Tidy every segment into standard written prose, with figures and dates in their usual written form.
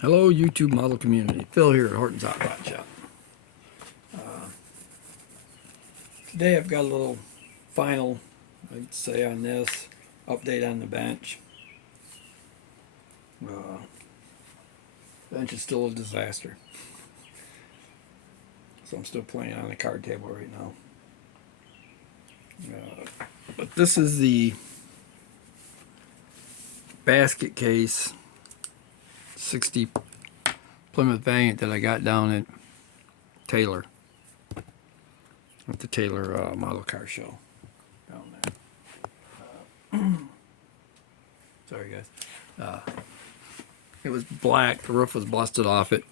Hello YouTube model community, Phil here at Horton's Hot Rod Shop. Today I've got a little final, I'd say, on this, update on the bench. Bench is still a disaster. So I'm still playing on the card table right now. But this is the basket case 60 Plymouth Valiant that I got down at Taylor. At the Taylor model car show down there. Sorry guys. It was black. The roof was busted off it.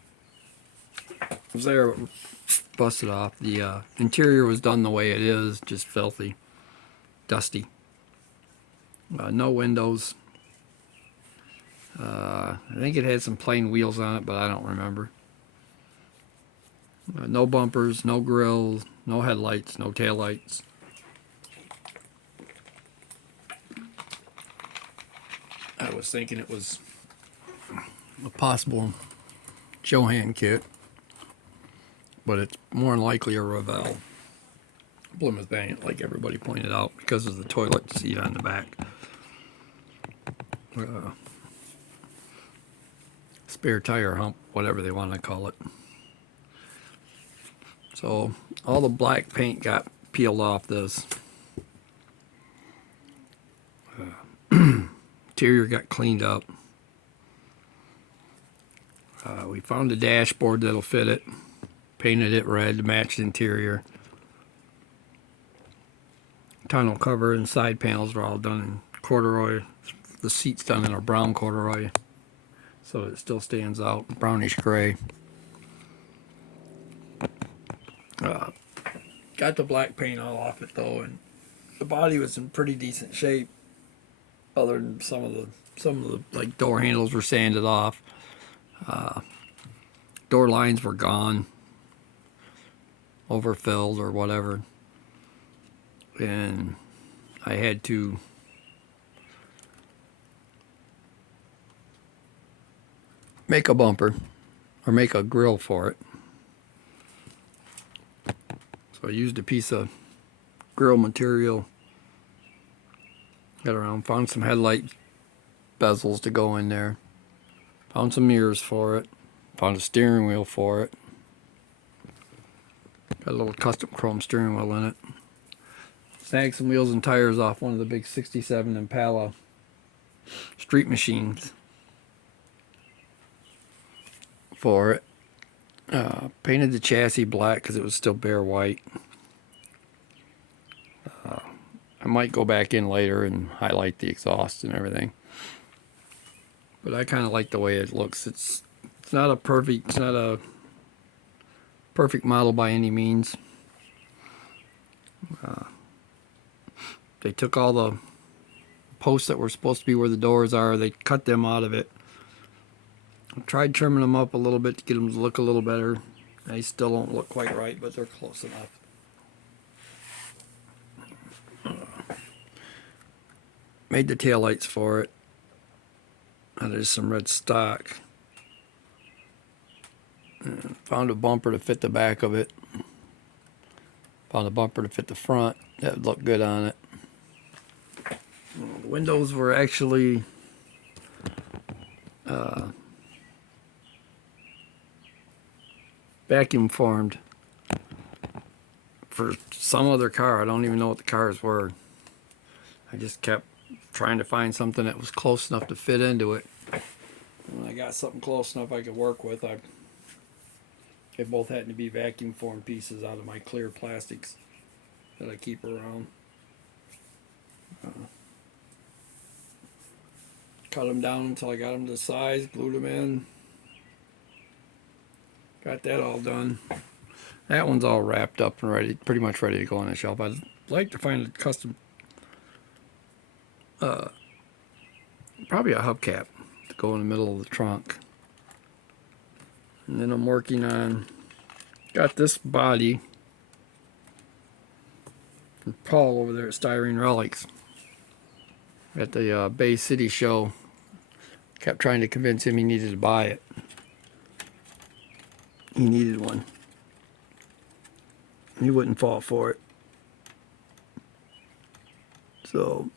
It was there, busted off. The interior was done the way it is, just filthy, dusty. No windows. I think it had some plain wheels on it, but I don't remember. No bumpers, no grills, no headlights, no taillights. I was thinking it was a possible Johan kit, but it's more than likely a Revell Plymouth Valiant, like everybody pointed out, because of the toilet seat on the back. Spare tire hump, whatever they want to call it. So all the black paint got peeled off this. Interior got cleaned up. We found a dashboard that'll fit it. Painted it red to match the interior. Tonneau cover and side panels are all done in corduroy. The seat's done in a brown corduroy, so it still stands out, brownish gray. Got the black paint all off it though, and the body was in pretty decent shape, other than some of the like door handles were sanded off. Door lines were gone, overfilled or whatever, and I had to make a bumper or make a grill for it. So I used a piece of grill material, got around, found some headlight bezels to go in there, found some mirrors for it, found a steering wheel for it, got a little custom chrome steering wheel in it, snagged some wheels and tires off one of the big 67 Impala street machines for it. Painted the chassis black because it was still bare white. I might go back in later and highlight the exhaust and everything, but I kind of like the way it looks. It's not a perfect model by any means. They took all the posts that were supposed to be where the doors are, they cut them out of it. I tried trimming them up a little bit to get them to look a little better. They still don't look quite right, but they're close enough. Made the taillights for it. There's some red stock. Found a bumper to fit the back of it. Found a bumper to fit the front. That would look good on it. The windows were actually vacuum formed for some other car. I don't even know what the cars were. I just kept trying to find something that was close enough to fit into it. When I got something close enough I could work with, they both happened to be vacuum formed pieces out of my clear plastics that I keep around. Cut them down until I got them to size, glued them in. Got that all done. That one's all wrapped up and ready, pretty much ready to go on the shelf. I'd like to find a custom, probably a hubcap to go in the middle of the trunk. And then I'm working on, got this body from Paul over there at Styrene Relics at the Bay City show. Kept trying to convince him he needed to buy it. he needed one. He wouldn't fall for it. So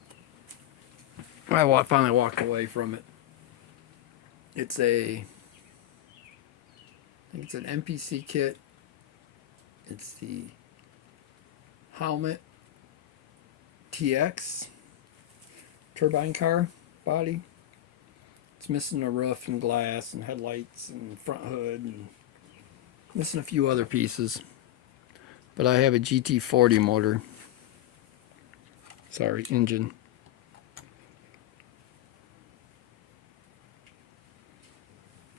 I finally walked away from it. It's I think it's an MPC kit. It's the helmet TX turbine car body. It's missing a roof and glass and headlights and front hood and missing a few other pieces. But I have a GT40 motor. Sorry, engine.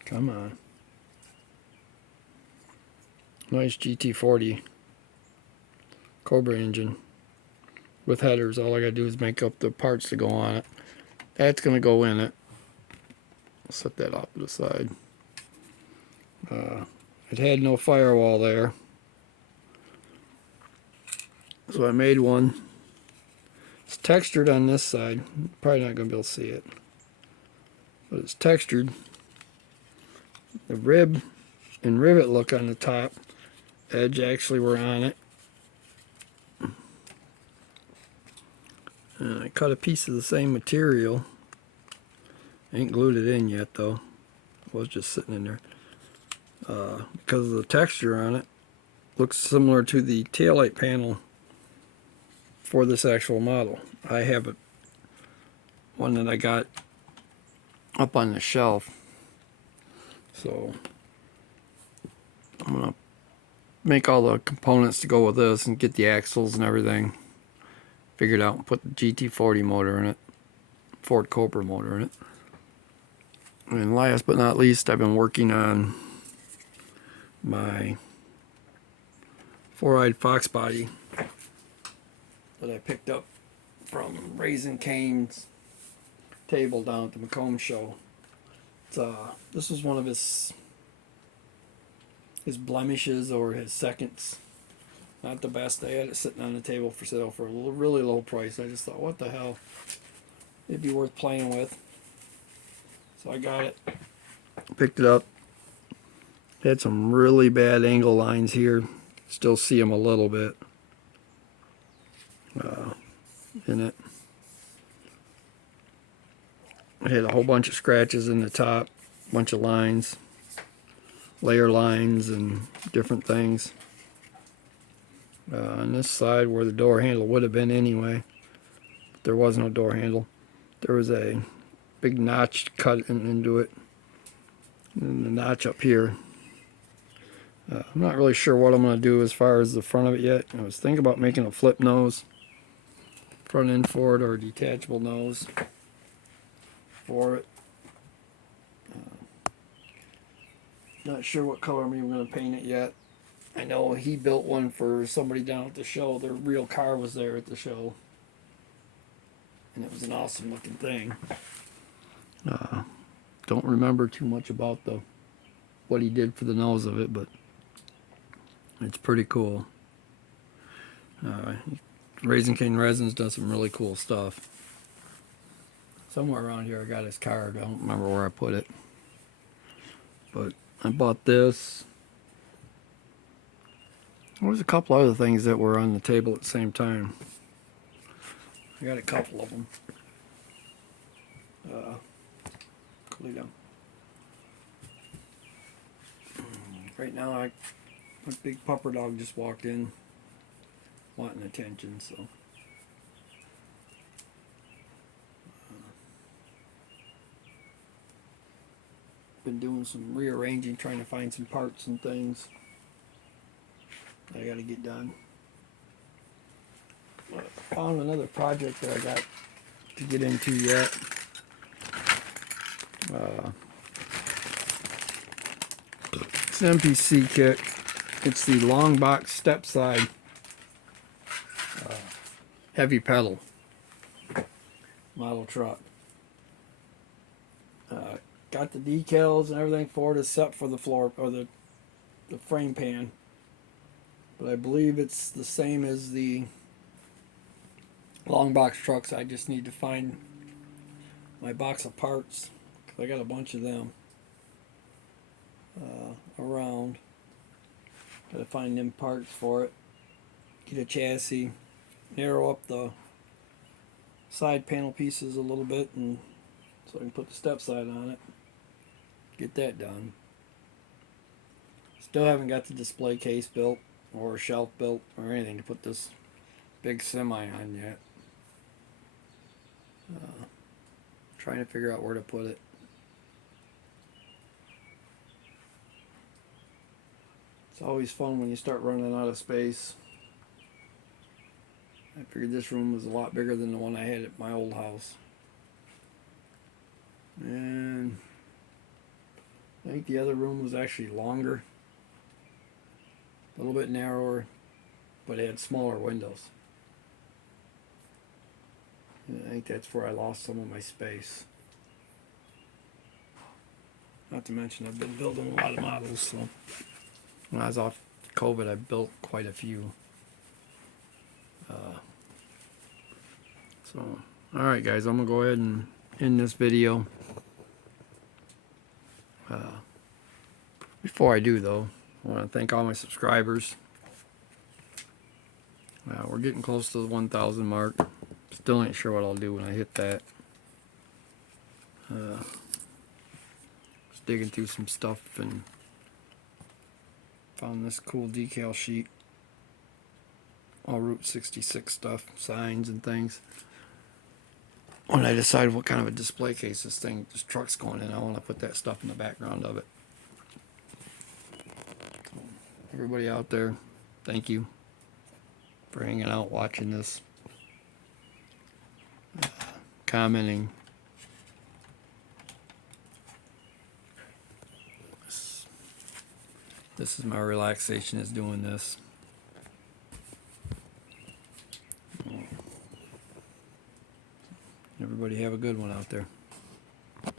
Come on. Nice GT40 Cobra engine with headers. All I gotta do is make up the parts to go on it. That's gonna go in it. I'll set that off to the side. It had no firewall there, so I made one. It's textured on this side. Probably not gonna be able to see it, but it's textured. The rib and rivet look on the top edge actually were on it. And I cut a piece of the same material. I ain't glued it in yet though. It was just sitting in there. Because of the texture on it, looks similar to the taillight panel for this actual model. I have one that I got up on the shelf. So I'm gonna make all the components to go with this and get the axles and everything figured out and put the GT40 motor in it, Ford Cobra motor in it. And last but not least, I've been working on my four-eyed fox body that I picked up from Raising Cane's table down at the Macomb show. This was one of his blemishes or his seconds. Not the best. I had it sitting on the table for sale for a really low price. I just thought, what the hell? It'd be worth playing with. So I got it. Picked it up. Had some really bad angle lines here. Still see them a little bit in it. I had a whole bunch of scratches in the top, bunch of lines, layer lines and different things. On this side where the door handle would have been anyway, but there was no door handle. There was a big notch cut into it, and the notch up here. I'm not really sure what I'm going to do as far as the front of it yet. I was thinking about making a flip nose, front end for it, or a detachable nose for it. Not sure what color I'm even going to paint it yet. I know he built one for somebody down at the show. Their real car was there at the show, and it was an awesome looking thing. Don't remember too much about what he did for the nose of it, but it's pretty cool. Raising Cane Resin's done some really cool stuff. Somewhere around here I got his card. I don't remember where I put it. But I bought this. There was a couple other things that were on the table at the same time. I got a couple of them. Cool down. Right now, my big pupper dog just walked in, wanting attention. So, been doing some rearranging, trying to find some parts and things that I got to get done. I found another project that I got to get into yet. It's an MPC kit. It's the long box step side heavy pedal model truck. Got the decals and everything for it except for the floor or the frame pan. But I believe it's the same as the long box trucks. I just need to find my box of parts, because I got a bunch of them around. Gotta find them parts for it. Get a chassis, narrow up the side panel pieces a little bit, and so I can put the step side on it. Get that done. Still haven't got the display case built or shelf built or anything to put this big semi on yet. Trying to figure out where to put it. It's always fun when you start running out of space. I figured this room was a lot bigger than the one I had at my old house. And I think the other room was actually longer. A little bit narrower, but it had smaller windows. And I think that's where I lost some of my space. Not to mention I've been building a lot of models, so when I was off COVID I built quite a few. So, alright guys, I'm going to go ahead and end this video. Before I do though, I want to thank all my subscribers. We're getting close to the 1,000 mark. Still ain't sure what I'll do when I hit that. Just digging through some stuff and found this cool decal sheet. All Route 66 stuff, signs and things. When I decide what kind of a display case this truck's going in, I want to put that stuff in the background of it. So, everybody out there, thank you for hanging out, watching this, commenting. This is my relaxation, is doing this. Everybody have a good one out there.